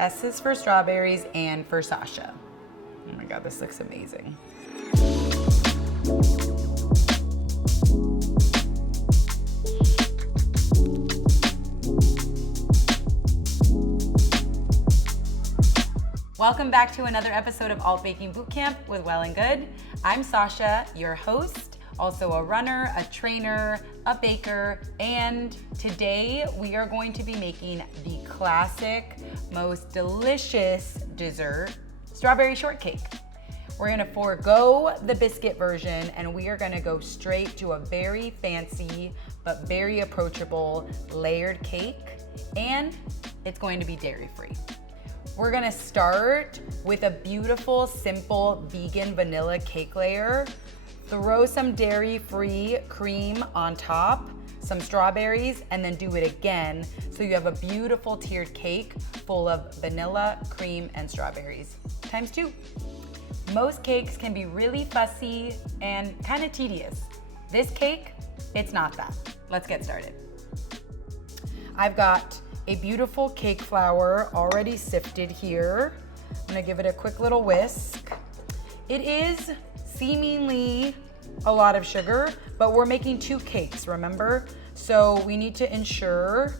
S is for strawberries and for Sashah. Oh my God, this looks amazing. Welcome back to another episode of Alt Baking Bootcamp with Well+Good. I'm Sashah, your host, also a runner, a trainer, a baker, and today we are going to be making the classic, most delicious dessert, Strawberry Shortcake. We're gonna forego the biscuit version and we are gonna go straight to a very fancy but very approachable layered cake, and it's going to be dairy-free. We're gonna start with a beautiful, simple vegan vanilla cake layer. Throw some dairy-free cream on top, some strawberries, and then do it again so you have a beautiful tiered cake full of vanilla, cream, and strawberries, times 2. Most cakes can be really fussy and kind of tedious. This cake, it's not that. Let's get started. I've got a beautiful cake flour already sifted here. I'm gonna give it a quick little whisk. It is seemingly a lot of sugar, but we're making 2 cakes, remember? So we need to ensure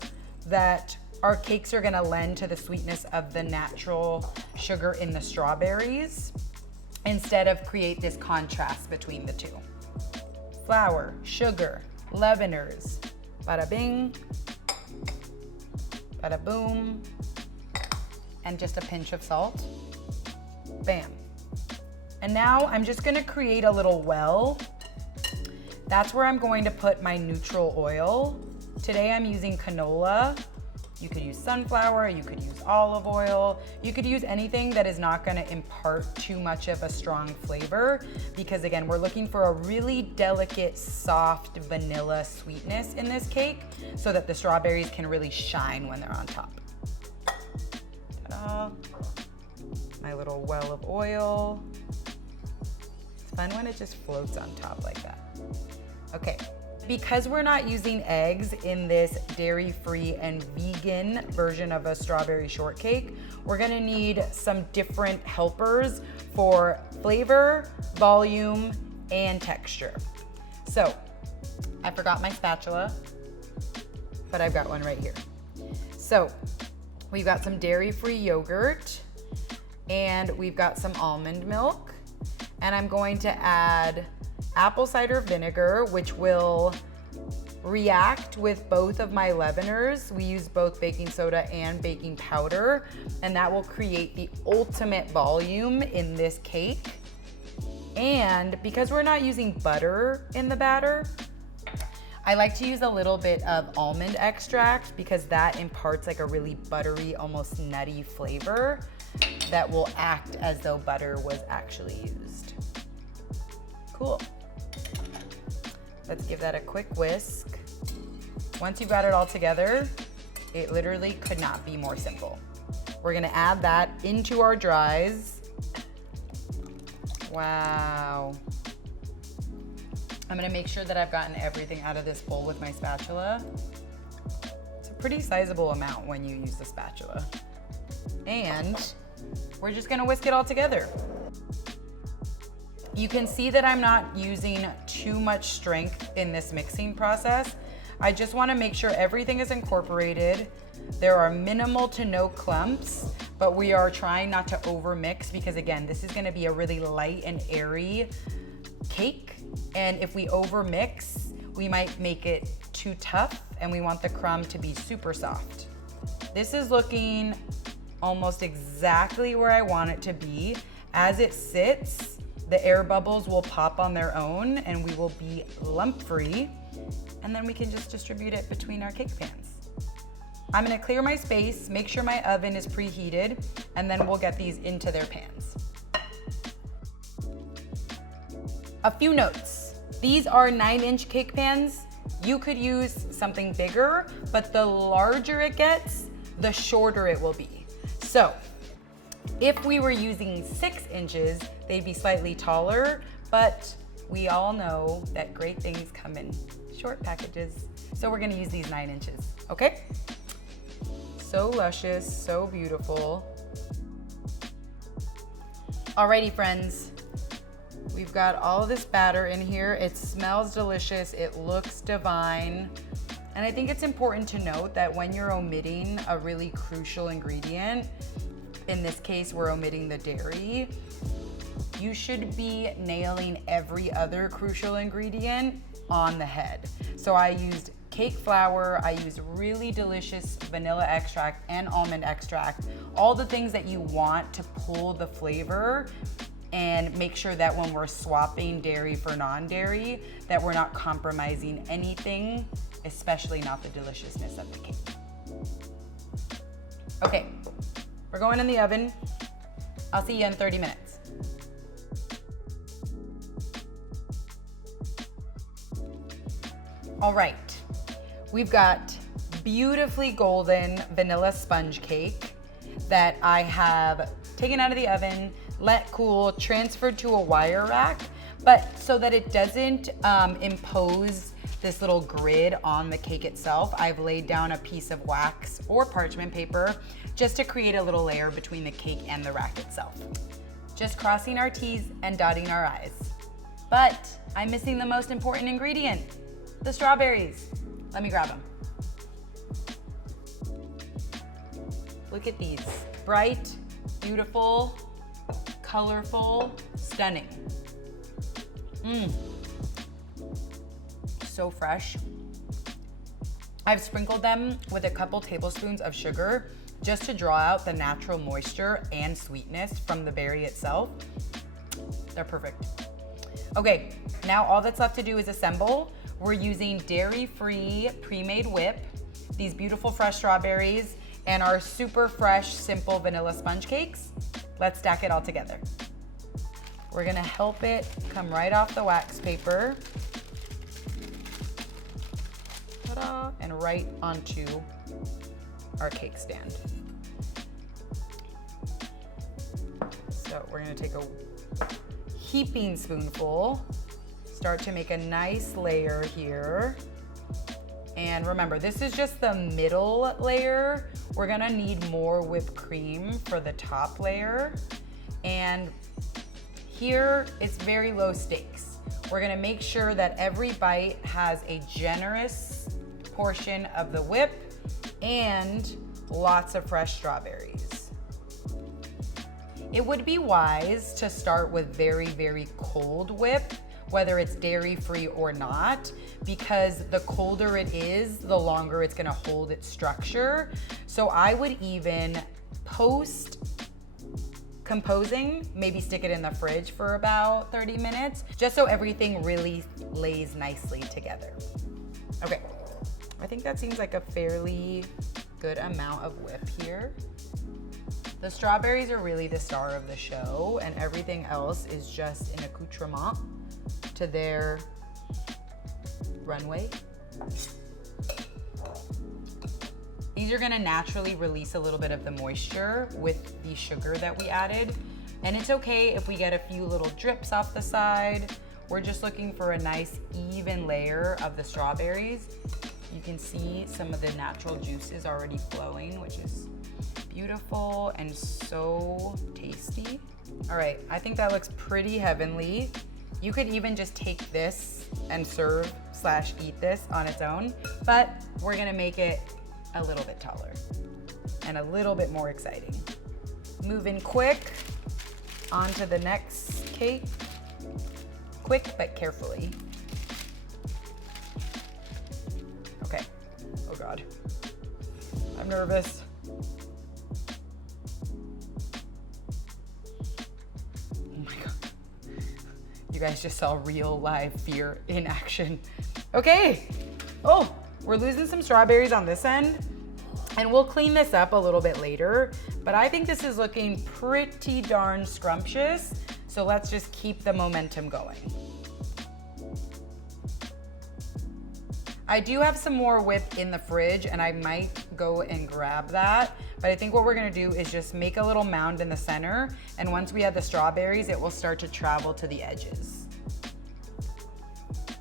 that our cakes are gonna lend to the sweetness of the natural sugar in the strawberries instead of create this contrast between the 2. Flour, sugar, leaveners, bada bing, bada boom, and just a pinch of salt. Bam. And now I'm just gonna create a little well. That's where I'm going to put my neutral oil. Today I'm using canola. You could use sunflower, you could use olive oil, you could use anything that is not gonna impart too much of a strong flavor, because again, we're looking for a really delicate, soft vanilla sweetness in this cake so that the strawberries can really shine when they're on top. Ta-da. My little well of oil. It's fun when it just floats on top like that. Okay. Because we're not using eggs in this dairy-free and vegan version of a strawberry shortcake, we're gonna need some different helpers for flavor, volume, and texture. So, I forgot my spatula, but I've got one right here. So, we've got some dairy-free yogurt, and we've got some almond milk, and I'm going to add apple cider vinegar, which will react with both of my leaveners. We use both baking soda and baking powder, and that will create the ultimate volume in this cake. And because we're not using butter in the batter, I like to use a little bit of almond extract because that imparts like a really buttery, almost nutty flavor that will act as though butter was actually used. Cool. Let's give that a quick whisk. Once you've got it all together, it literally could not be more simple. We're gonna add that into our dries. Wow. I'm gonna make sure that I've gotten everything out of this bowl with my spatula. It's a pretty sizable amount when you use the spatula. And we're just gonna whisk it all together. You can see that I'm not using too much strength in this mixing process. I just wanna make sure everything is incorporated. There are minimal to no clumps, but we are trying not to over mix because again, this is gonna be a really light and airy cake. And if we over mix, we might make it too tough and we want the crumb to be super soft. This is looking almost exactly where I want it to be. As it sits, the air bubbles will pop on their own and we will be lump free. And then we can just distribute it between our cake pans. I'm gonna clear my space, make sure my oven is preheated, and then we'll get these into their pans. A few notes. These are 9-inch cake pans. You could use something bigger, but the larger it gets, the shorter it will be. So, if we were using 6 inches, they'd be slightly taller, but we all know that great things come in short packages. So we're gonna use these 9 inches, okay? So luscious, so beautiful. Alrighty, friends. We've got all of this batter in here. It smells delicious. It looks divine. And I think it's important to note that when you're omitting a really crucial ingredient, in this case, we're omitting the dairy, you should be nailing every other crucial ingredient on the head. So I used cake flour, I used really delicious vanilla extract and almond extract, all the things that you want to pull the flavor and make sure that when we're swapping dairy for non-dairy, that we're not compromising anything, especially not the deliciousness of the cake. Okay, we're going in the oven. I'll see you in 30 minutes. All right, we've got beautifully golden vanilla sponge cake that I have taken out of the oven, let cool, transferred to a wire rack, but so that it doesn't impose this little grid on the cake itself, I've laid down a piece of wax or parchment paper just to create a little layer between the cake and the rack itself. Just crossing our T's and dotting our I's. But I'm missing the most important ingredient, the strawberries. Let me grab them. Look at these, bright, beautiful, colorful, stunning. So fresh. I've sprinkled them with a couple tablespoons of sugar just to draw out the natural moisture and sweetness from the berry itself. They're perfect. Okay, now all that's left to do is assemble. We're using dairy-free pre-made whip, these beautiful fresh strawberries, and our super fresh, simple vanilla sponge cakes. Let's stack it all together. We're gonna help it come right off the wax paper. Ta-da, and right onto our cake stand. So we're gonna take a heaping spoonful, start to make a nice layer here. And remember, this is just the middle layer. We're gonna need more whipped cream for the top layer. And here it's very low stakes. We're gonna make sure that every bite has a generous portion of the whip and lots of fresh strawberries. It would be wise to start with very, very cold whip, whether it's dairy-free or not, because the colder it is, the longer it's gonna hold its structure. So I would even post composing, maybe stick it in the fridge for about 30 minutes, just so everything really lays nicely together. Okay, I think that seems like a fairly good amount of whip here. The strawberries are really the star of the show, and everything else is just an accoutrement to their runway. These are gonna naturally release a little bit of the moisture with the sugar that we added. And it's okay if we get a few little drips off the side. We're just looking for a nice even layer of the strawberries. You can see some of the natural juices already flowing, which is beautiful and so tasty. All right, I think that looks pretty heavenly. You could even just take this and serve/eat this on its own, but we're gonna make it a little bit taller and a little bit more exciting. Moving quick onto the next cake. Quick, but carefully. Okay, oh God, I'm nervous. Oh my God. You guys just saw real live fear in action. Okay, oh, we're losing some strawberries on this end, and we'll clean this up a little bit later, but I think this is looking pretty darn scrumptious, so let's just keep the momentum going. I do have some more whip in the fridge, and I might go and grab that, but I think what we're gonna do is just make a little mound in the center, and once we add the strawberries, it will start to travel to the edges.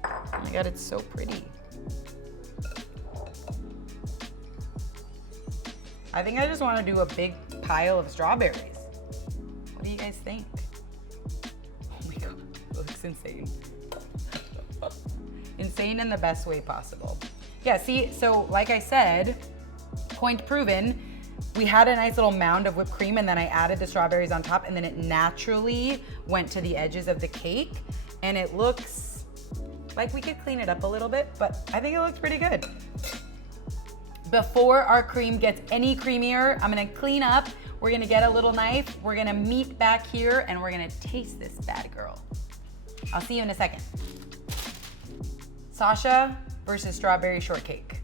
Oh my God, it's so pretty. I think I just want to do a big pile of strawberries. What do you guys think? Oh my God, it looks insane. Insane in the best way possible. Yeah, see, so like I said, point proven, we had a nice little mound of whipped cream and then I added the strawberries on top and then it naturally went to the edges of the cake and it looks like we could clean it up a little bit, but I think it looks pretty good. Before our cream gets any creamier, I'm gonna clean up, we're gonna get a little knife, we're gonna meet back here and we're gonna taste this bad girl. I'll see you in a second. Sashah versus Strawberry Shortcake.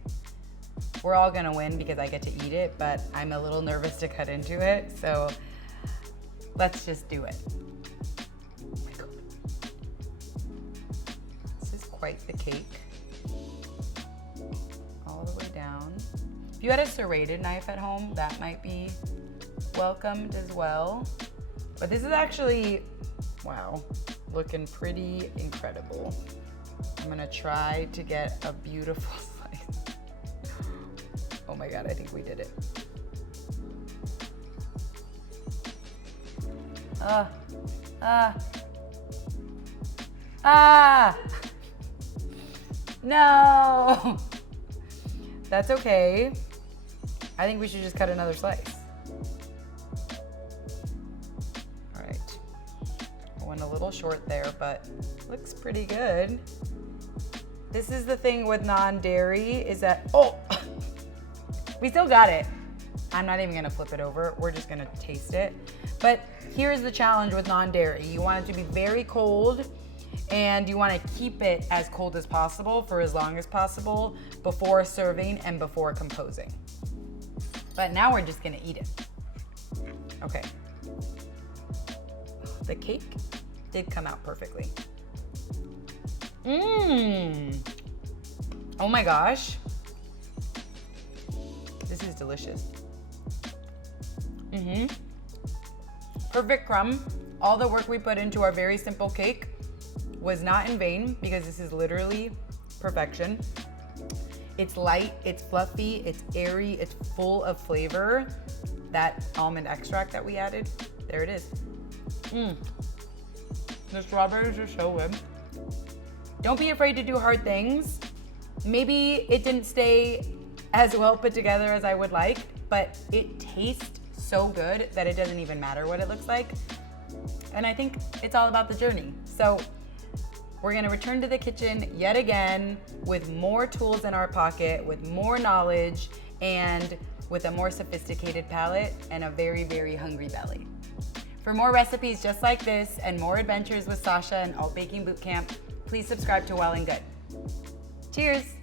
We're all gonna win because I get to eat it, but I'm a little nervous to cut into it, so let's just do it. Oh my God. This is quite the cake. All the way down. If you had a serrated knife at home, that might be welcomed as well. But this is actually, wow, looking pretty incredible. I'm gonna try to get a beautiful slice. Oh my God, I think we did it. No! That's okay. I think we should just cut another slice. All right. I went a little short there, but looks pretty good. This is the thing with non-dairy is that, oh, we still got it. I'm not even gonna flip it over. We're just gonna taste it. But here's the challenge with non-dairy. You want it to be very cold and you wanna keep it as cold as possible for as long as possible before serving and before composing. But now we're just gonna eat it. Okay. The cake did come out perfectly. Oh my gosh. This is delicious. Perfect crumb. All the work we put into our very simple cake was not in vain because this is literally perfection. It's light, it's fluffy, it's airy, it's full of flavor. That almond extract that we added, there it is. The strawberries are so good. Don't be afraid to do hard things. Maybe it didn't stay as well put together as I would like, but it tastes so good that it doesn't even matter what it looks like. And I think it's all about the journey. So we're gonna return to the kitchen yet again with more tools in our pocket, with more knowledge, and with a more sophisticated palate and a very, very hungry belly. For more recipes just like this and more adventures with Sashah and Alt Baking Bootcamp, please subscribe to Well+Good. Cheers.